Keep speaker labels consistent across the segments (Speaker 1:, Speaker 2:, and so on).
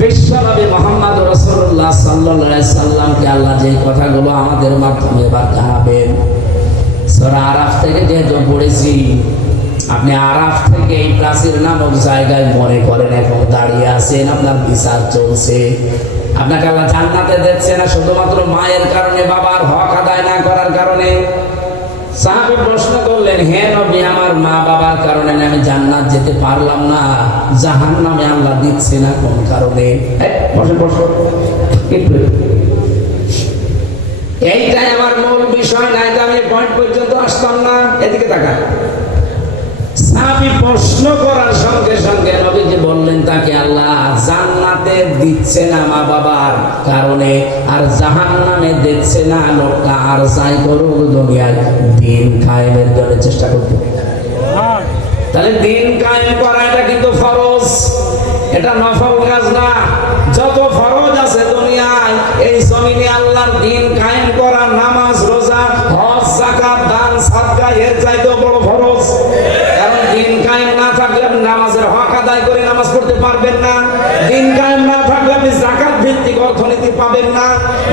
Speaker 1: বিশ্বনবী মোহাম্মদ রসুল্লাহ সাল্লাহ সাল্লামকে আল্লাহ যে কথাগুলো আমাদের মাধ্যমে এবার জানাবেন। সরা আরাফ থেকে যেহেতু পড়েছি, আপনি আরাফ থেকে এই প্রাচীর নামক জায়গায় মনে করেন এখন দাঁড়িয়ে আছেন, আপনার বিচার চলছে। আপনাকে আল্লাহ জান্নাতে দিচ্ছে না, শুধুমাত্র মায়ের কারণে, বাবার হক আদায় না করার কারণে। সাহাবী প্রশ্ন করলেন, হে নবী, আমার মা বাবার কারণে আমি জান্নাত যেতে পারলাম না? জাহান নামে আল্লাহ দিচ্ছে না কোন কারণে? এইটাই আমার মূল বিষয় নাই তো আমি পয়েন্ট পর্যন্ত আসতাম না। এদিকে তাকান। সাহাবী প্রশ্ন করার সঙ্গে সঙ্গে নবীজি বললেন, তাকে আল্লাহ জান্নাতে দিচ্ছে না মা বাবার কারণে, আর জাহান্নামে দিচ্ছে না লোকটা, আর যাই করুক দুনিয়ায় দিন কায়েমের জন্য চেষ্টা করতে তাহলে দিন কায়েম করা এটা কিন্তু ফরজ। এটা নফল কাজ না। যত ফরজ আছে দুনিয়ায়, এই জমিনে আল্লাহর দিন কায়েম করা, নামাজ, রোজা, হজ, যাকাত, দান, সাদকা, এর চাইতেও বড় ফরজ। কারণ দিন কায়েম না থাকলে নামাজের হক আদায় করে নামাজ পড়তে পারবেন না। দিন কায়েম না থাকলে আপনি জাকাত ভিত্তিক অর্থনীতি পাবেন না।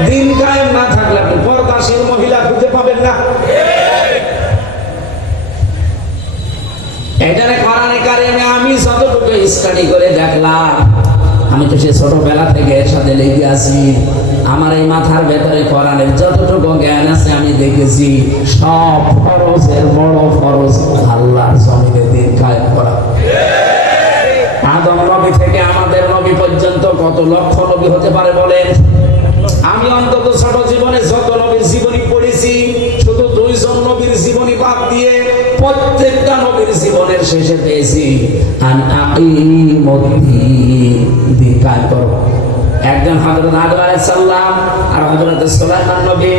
Speaker 1: দিন কায়েম না থাকলে আপনি পর্দাশীল মহিলা খুঁজে পাবেন না। এখানে আমি যতটুকু স্টাডি করে দেখলাম, আমি তো সে ছোটবেলা থেকে এর সাথে লেগে আছি। আমার এই মাথার ভেতরে কোরআনের যতটুকু জ্ঞান আছে আমি দেখেছি, সব ফরজের বড় ফরজ আল্লাহর জমিনে দিন কায়েম করা। কত লক্ষ নবী হতে পারে বলেন। আমি অন্তত ছোট জীবনে যত নবীর জীবনী পড়েছি, শুধু দুইজন নবীর জীবনী বাদ দিয়ে প্রত্যেকটা নবীর জীবনের শেষে পেয়েছি। একজন হযরত আদম আর হযরত সুলাইমান নবী,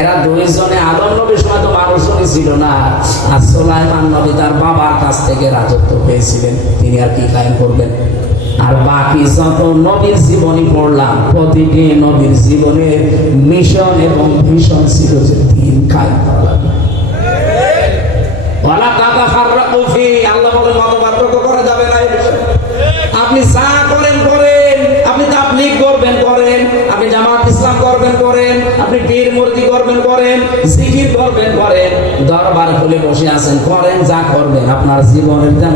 Speaker 1: এরা দুইজনে আদম নবীর সময় তো মানুষই ছিল না। আর সুলাইমান নবী তার বাবার কাছ থেকে রাজত্ব পেয়েছিলেন। তিনি আর কি কায়েম করবেন? আর বাকি যত নবীর জীবনী পড়লাম, প্রতিটি নবীর জীবনের মিশন এবং ভিশন ছিল যে দিন কায়েম করা লাগবে ওয়ালা ফি, আল্লাহ বলেন মতপার্থক্য করা যাবে না। আপনি করবেন, করেন। আপনি জামাত ইসলাম করবেন, করেন। আপনি পীর মুরগি করবেন, করেন। করবেন, করেন। দরবার খুলে বসে আছেন, করেন যা করবেন। আপনার জীবনের যেন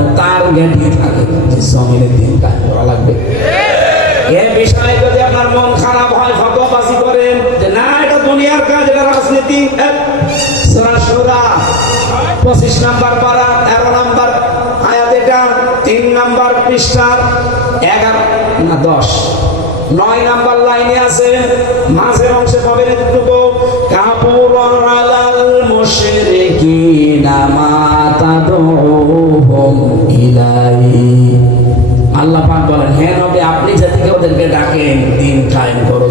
Speaker 1: জ্ঞানই থাকে, যে জমিনের দিন কাজ করা লাগবে। এ বিষয়ে যদি আপনার মন খারাপ হয় করেন, যে না, এটা দুনিয়ার কাজ, এটা রাজনীতি। পঁচিশ নাম্বার পারা, তেরো নাম্বার আয়াত এটা তিন নাম্বার পৃষ্ঠা এগারো, না, দশ। নয় নাম্বার লাইনে আছে মাঝের অংশে পাবেন এতটুকু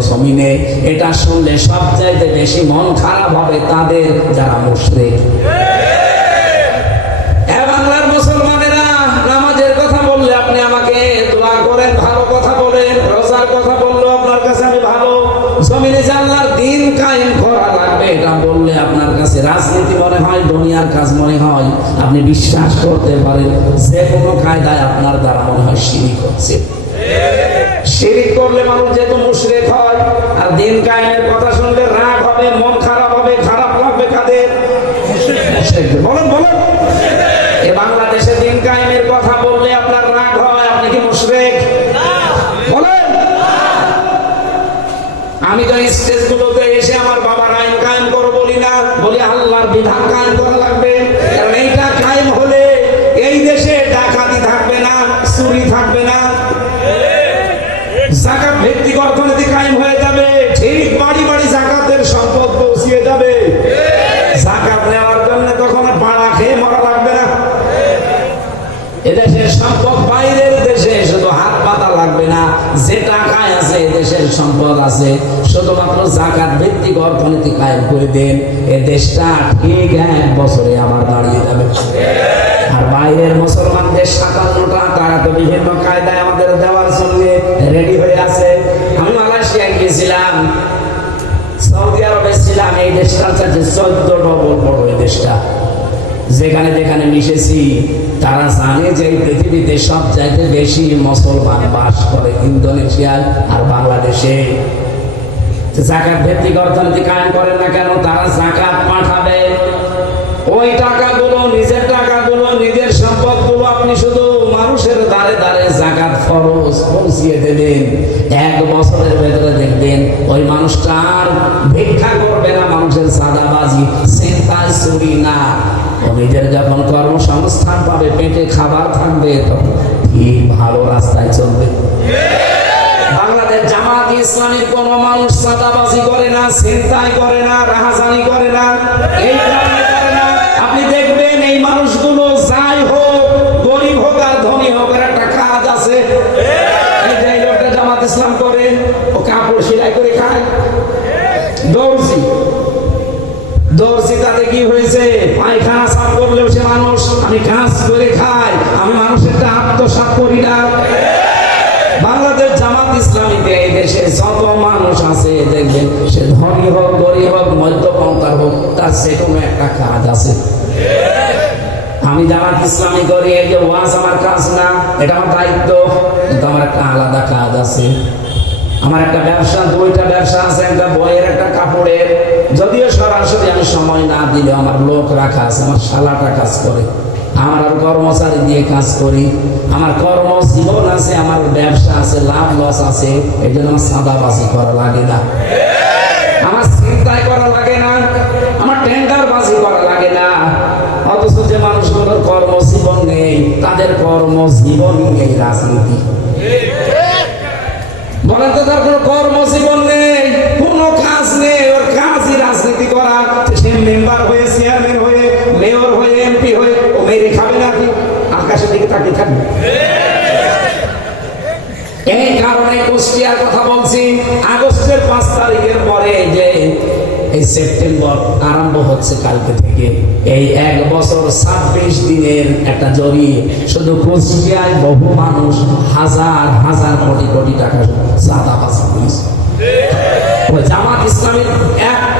Speaker 1: জমিনে, এটা শুনলে সব চাইতে বেশি মন খারাপ হবে তাদের যারা কথা বললে আপনার কাছে রাজনীতি মনে হয় কাজ মনে হয়। আপনি বিশ্বাস করতে পারেন, যে কোনো কায়দায় আপনার দ্বারা মনে হয় শিরিক হচ্ছে। শিরিক করলে মানুষ যেহেতু মুশরিক হয়, আর দিন কায়েমের কথা শুনলে রাগ হবে, মন খারাপ হবে, খারাপ লাগবে কাদের? বলেন বলেন। এ বাংলাদেশে দিন কায়েমের কথা বললে আপনার রাগ হয়, আপনি কি মুশরিক? বলেন। আমি তো স্টেজগুলোতে এসে আমার বাবার আইন কায়েম করো বলি না, বলি আল্লাহর বিধান কায়েম করা আছে, শুধুমাত্র জাকাত ভিত্তিক অর্থনীতি কায়েম করে দেন। এ দেশটা ঠিক এক বছরে আবার দাঁড়িয়ে যাবে। আর বাইরের মুসলমানদের সাতান্নটা, তারা তো বিভিন্ন কায়দায় আমাদের দেওয়ার জন্য রেডি হয়ে আছে। আমি মালয়েশিয়ায় গিয়েছিলাম। সৌদি আরবে ছিলাম, এই দেশটার চাইতে চোদ্দ ডবল বড় এই দেশটা। যেখানে যেখানে মিশেছি, তারা জানে যে এই পৃথিবীতে সব চাইতে বেশি মুসলমান বাস করে ইন্দোনেশিয়ায় আর বাংলাদেশে। জাকাত ভিত্তিক অর্থনীতি কায়েম করেন না কেন, তারা জাকাত পাঠাবে। ওই টাকাগুলো, নিজের টাকাগুলো, নিজের সম্পদগুলো আপনি শুধু মানুষের দ্বারে দ্বারে জাকাত ফরজ পৌঁছিয়ে দেবেন। এক বছরের ভেতরে দেখবেন ওই মানুষটা আর ভিক্ষা করবে না, মানুষের সাদাবাজি চিন্তায় চুরি না। নিজের যখন কর্মসংস্থান পাবে, পেটে খাবার থাকবে, তখন ঠিক ভালো রাস্তায় চলবে। ইসলামের কোন মানুষ চাঁদাবাজি করে না চিন্তাই করে না, রাহাজানি করে না, এই আপনি দেখবেন এই মানুষগুলো যাই হোক, গরিব হোক আর ধনী হোক, এর একটা কাজ আছে। জামাত ইসলাম করে, ও কাপড় সেলাই করে খায়। দর্জি। দর্জি তাতে কি হয়েছে? পায়খানা সাফ করলেও সে মানুষ, আমি কাজ করে খাই, আমি মানুষের আত্মসাৎ করি না। দেশে যত মানুষ আছে, দেখবেন সে ধনী হোক, গরিব হোক মধ্যপন্থার হোক, তার সে কোনো একটা কাজ আছে। আমি জামাত ইসলামী করি, এই ওয়াজ আমার কাজ না, এটা আমার দায়িত্ব, কিন্তু আমার একটা আলাদা কাজ আছে। আমার একটা ব্যবসা, দুইটা ব্যবসা আছে, একটা বইয়ের, একটা কাপড়ের। যদিও সরাসরি আমি সময় না দিলে আমার লোক রাখা আছে, আমার শালাটা কাজ করে। আমার কর্মচারী দিয়ে কাজ করি। আমার কর্ম জীবন আছে, আমার ব্যবসা আছে, লাভ লস আছে এই জন্য আমার সাদাবাজি করা লাগে না। আমার চিন্তায় করা লাগে না, আমার টেন্ডার বাসি করা লাগে না। অথচ যে মানুষগুলোর কর্মজীবন নেই, তাদের কর্ম কর্মজীবন নেই রাজনীতি বলেন তো তার কোনো কর্মজীবন নেই কোনো কাজ নেই ওর কাজই রাজনীতি করা সে মেম্বার হয়ে চেয়ারম্যান হয়ে মেয়র হয়ে এমপি হয়ে ও মেরে খাবে না কি আকাশের দিকে তাকিয়ে থাকবে। এই কারণে কুষ্টিয়ার কথা বলছি, আগস্টের পাঁচ তারিখের পরে যে এই সেপ্টেম্বর আরম্ভ হচ্ছে কালকে থেকে, এই এক বছর ছাব্বিশ দিনের একটা জরি শুধু কুষ্টিয়ায় বহু মানুষ হাজার হাজার কোটি কোটি টাকা চাঁদা পাচার করেছে। জামাত ইসলামের একটা